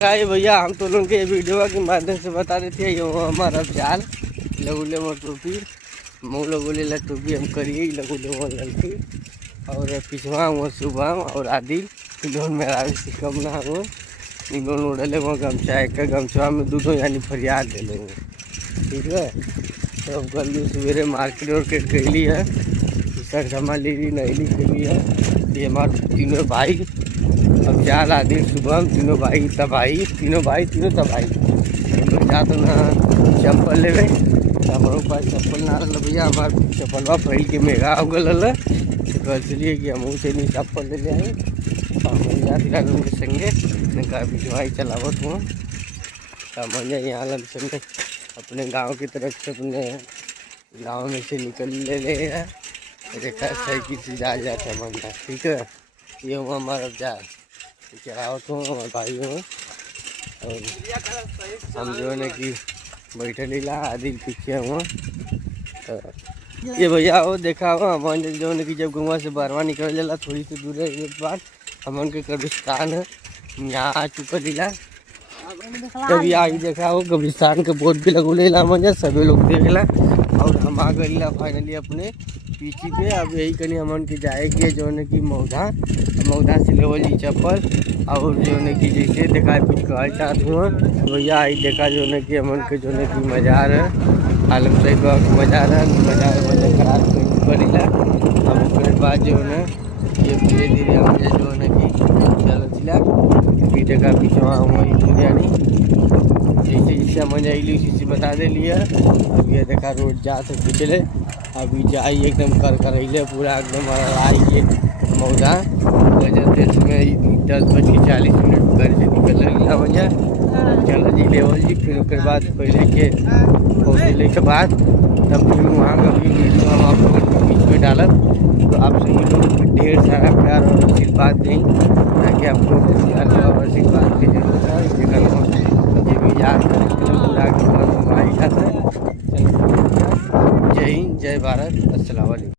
हाय भैया, हम तो लोग के वीडियो के माध्यम से बता रहे थे ये हमारा जाल लगुले में टोपी मुँह लगुले ला टोपी हम करिए लगुले में लड़की और पिछवा वो सुबह और आदि लोन में कम ना हो लोन उड़े वो गमछा एक गमछा में दूधों यानी फरियाद दे लेंगे। ठीक है, तो अब कल सवेरे मार्केट वार्केट कैली है, सर जमा ली नैली कैली है। ये हमारे तीनों भाई अब जाल आदि सुबह तीनों भाई तबाही तीनों तबाही जा तो ना चप्पल ले हमारे पास चप्पल ना रहा भैया, हमारे चप्पलवा पहल के मेगा हो गल कल चलिए कि हम से नहीं चप्पल ले ले आए और के संगे भिजवाई चलावत हुआ मंजा यहाँ लग संगे अपने गांव की तरफ से अपने गांव में से निकल ले देखा साइकिल से जा जाता है मंजा। ठीक है, ये हुआ हमारा जाल चलावत हूँ हमारे भाई हो और हम जो है कि बैठे लीला आदि पीछे हुआ। तो ये भैया हो देखा हो हम जो है कि जब गंगा से बारवा निकल जाला थोड़ी सी दूर है एक बार हमन के कब्रिस्तान है, यहाँ आ चुका लीला कभी आगे देखा हो कब्रिस्तान के बोर्ड भी लगो ला मंजा सभी लोग देखेला और हम आ गए फाइनली अपने पीछे पे। अब यही कहीं हमन के जाएगी जो है कि मौधा से लेवल जी चप्पल और जो है कि जैसे देखा कुछ कहल चाहत हुआ भैया आई देखा जो है कि हमन के जो है कि मज़ार है आलम साहिब का मज़ार है मज़ार खराब करीला। अब उसके बाद जो है ये धीरे धीरे हम जो है कि चलता अभी देखा पिछवा वही दुनियानी जैसे जैसे मजा आई उसी से बता दे लिया। अब ये देखा रोड जा तो पिछले अभी जाई एकदम कर पूरा एकदम आई मौजा बजते इसमें 10:40 घर से निकल रहा मजा चलो जी लेवल जी। फिर उसके बाद पहले के पहुँचने के बाद तब फिर वहाँ का भी वीडियो हम आप लोगों के बीच में डालब। तो आप सभी लोग ढेर सारा प्यार और आशीर्वाद दें ताकि आपको आशीर्वाद की जरूरत है। ये भी याद करें पूरा जय हिंद जय भारत अस्सलाम वालेकुम।